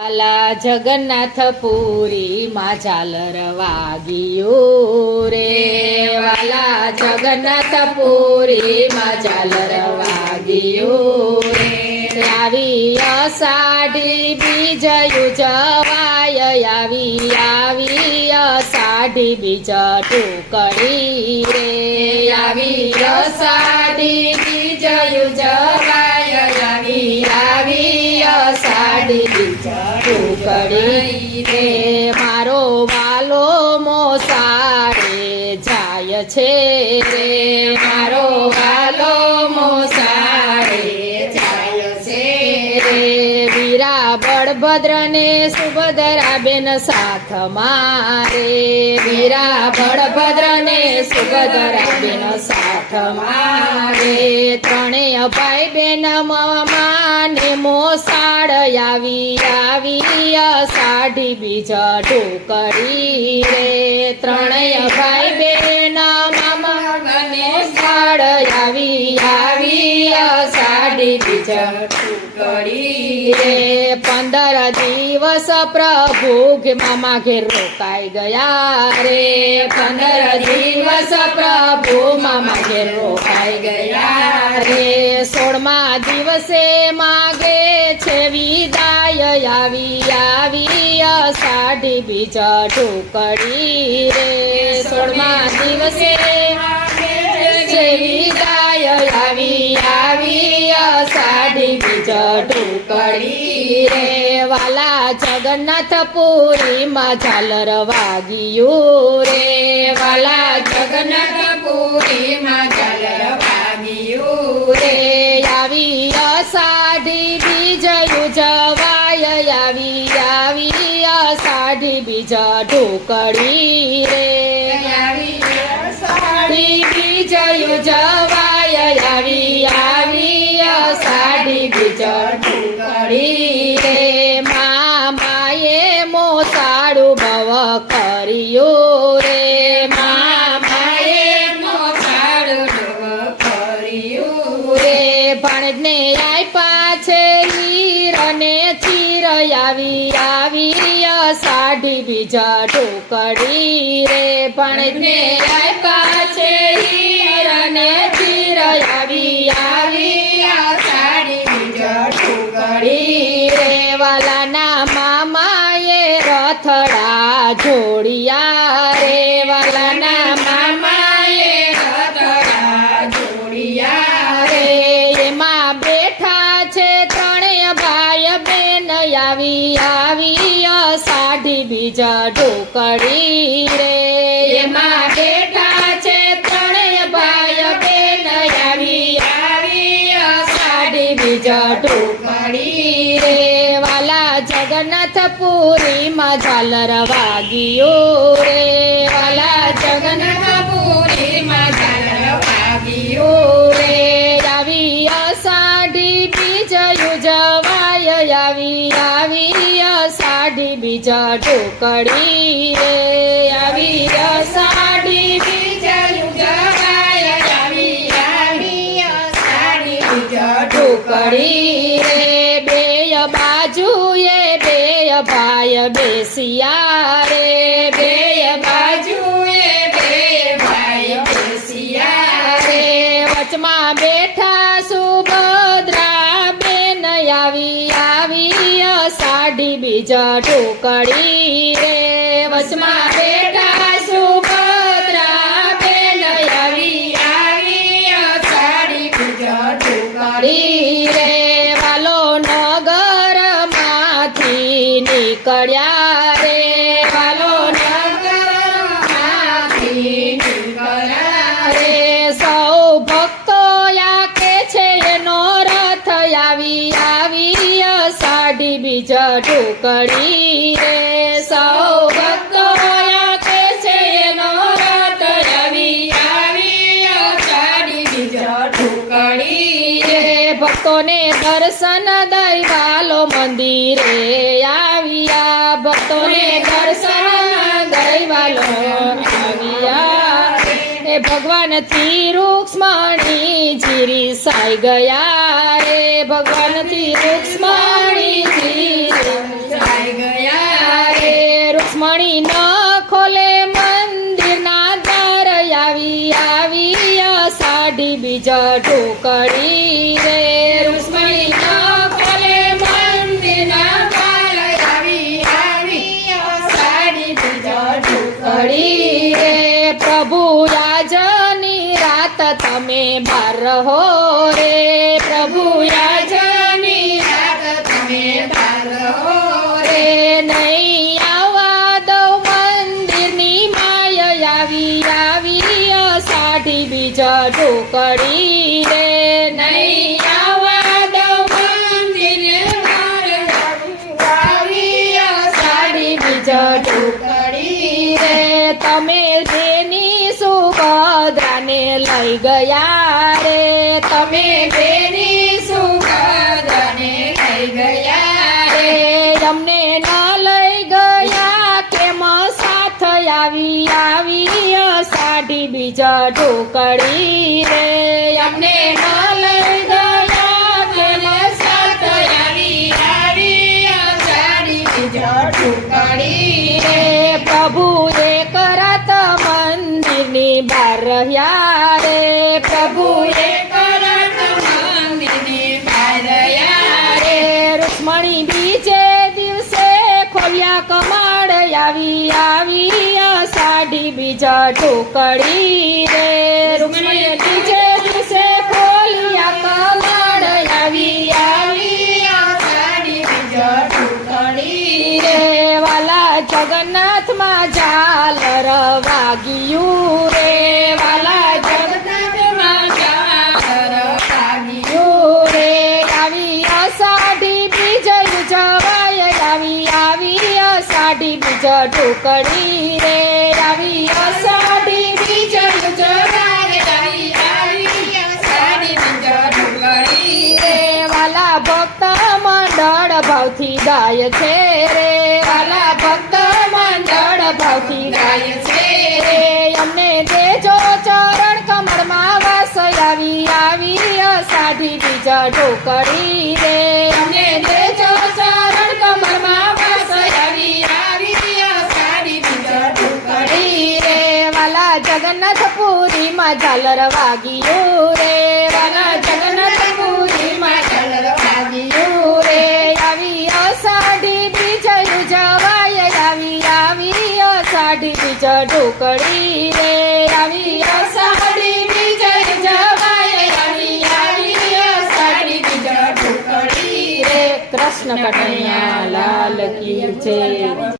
વાલા જગન્નાથપુરી માં ઝાલર વાગ્યું રે, વાલા જગન્નાથપુરી માં ઝાલર વાગ્યું રે. આવી અષાઢી બીજ ઉજવાય, આવી અષાઢી બીજ ટુકડી રે, આવી અષાઢી બીજ ઉજવાય, આવી અષાઢી બીજ ટુકડી રે. મારો વાલો મોસાળે જાય છે રે, મારો વાલો મોસાળે જાય છે રે. વીરા બળભદ્ર ને સુભદ્રા બેન સાથ મારે, વીરા બળભદ્ર ને સુભદ્રા બેન સાથ મારે. ત્રણેય ભાઈ બેન માને મોસાળ આવી અષાઢી બીજ ટુકડી રે. ત્રણેય ભાઈ બેન મામા મોસાળ આવી અષાઢી બીજ ટુકડી રે. 15 દિવસ પ્રભુ મામા ઘેર રોકાઈ ગયા રે, 15 દિવસ પ્રભુ મામા ઘેર રોકાઈ ગયા રે. 16મા દિવસે માગે છે વિદાય, આવી અષાઢી બીજ ટુકડી રે. 16મા દિવસે માગે છે વિદાય, આવી અષાઢી બીજ ટુકડી રે. વાલા જગન્નાથપુરી માં ઝાલર વાગ્યું રે, વાલા જગન્નાથપુરી માં ઝાલર વાગ્યું રે. આવી અષાઢી બીજ ઉજવાય, આવી અષાઢી બીજ ટુકડી રે, આવી અષાઢી બીજ ઉજવાય, આવી અષાઢી બીજ ટુકડી રે. મામાએ મોસાળું ભવ કર્યું રે, મામાએ મોસાળું ભવ કર્યું રે. ભણને આપ્યા છે હીર ને ચીર, આવી અષાઢી બીજ ટુકડી રે. ભણને આપ્યા છે હીર ને ચીર, આવી અષાઢી બીજ ટુકડી રે. વાલાના મામાએ રથડા જોડિયા રે, વાલાના મામાએ રથડા જોડિયા રે. એમાં બેઠા છે ત્રણેય ભાઈ બેન, આવી અષાઢી બીજ ટુકડી રે. એમાં બેઠા છે ત્રણેય ભાઈ બેન, આવી અષાઢી બીજ ટુકડી રે. વાલા જગન્નાથપુરી માં ઝાલર વાગ્યું રે, વાલા જગન્નાથપુરી માં ઝાલર વાગ્યું રે. આવી અષાઢી બીજ ઉજવાય, આવી અષાઢી બીજ ટુકડી રે, આવી અષાઢી બીજ ઉજવાય, આવી અષાઢી બીજ ટુકડી રે. બેય બાજુએ બેય ભાઈ બેસિયા રે, બેય બાજુએ બેય ભાઈ બેસિયા રે. વચમાં બેઠા સુભદ્રા બેન, આવી અષાઢી બીજ ટુકડી રે. વચમાં બેઠા સુભદ્રા બેન, આવી અષાઢી બીજ ટુકડી રે. વાલો નગર માંથી નીકળ્યા રે, વાલો નગર માંથી નીકળ્યા રે. સૌ ભક્તો કે છે એનો રથ, આવી અષાઢી બીજ ટુકડી રે. સૌ ભક્તો કે છે એનો રથ, આવી અષાઢી બીજ ટુકડી રે. ભક્તોને દર્શન દઈ વાલો મંદિરે આવ્યા, ભક્તોને દર્શન દઈ વાલો આવ્યા. ભગવાન થી રૂક્ષ્મણીજી રીસાઈ ગયા રે, ભગવાન થી રૂક્ષ્મણીજી ટુકડી રે તમે બેની સુભદ્રાને લઈ ગયા રે તમે બેની સુભદ્રાને લઈ ગયા રે અમને ન લઈ ગયા કેમ સાથ આવી સાડી બીજ ટુકડી રે અમને ન લઈ ગયા કેમ સાથ આવી સાડી બીજ ટુકડી રે પ્રભુ એક રાત મંદિરની બહાર રહ્યા રે પ્રભુ એક રાત મંદિરની બહાર રહ્યા રે રૂક્ષ્મણી બીજે દિવસે ખોલ્યા કમાડ આવી સાડી બીજ ટુકડી રે રૂક્ષ્મણી બીજે દિવસે ખોલ્યા કમાડ આવી સાડી બીજ ટુકડી રે વાલા જગન્નાથમાં ઝાલર વાગ્યું રે વાલા જગન્નાથમાં ઝાલર વાગ્યું રે આવી અષાઢી બીજ ઉજવાય આવી અષાઢી બીજ ટુકડી રે આવી અષાઢી બીજ ઉજવાય આવી અષાઢી બીજ ટુકડી રે વાલા ભક્ત મંડળ ભાવથી ગાય છે રે વાલા ભક્ત મંડળ ભાવથી ગાય છે રે અમને દેજો ચરણ કમરમાં વાસ આવી અષાઢી બીજ ટુકડી રે અમને દેજો ચરણ કમરમાં વાસ આવી અષાઢી બીજ ટુકડી રે વાલા જગન્નાથપુરીમાં ઝાલર વાગ્યું રે વાલા જગન્નાથપુરીમાં ઝાલર વાગ્યું રે આવી અષાઢી બીજ ઉજવાય આવી અષાઢી બીજ ટુકડી રે આવી અષાઢી બીજ ઉજવાય આવી અષાઢી બીજ ટુકડી રે કૃષ્ણ કનૈયા લાલ કી જય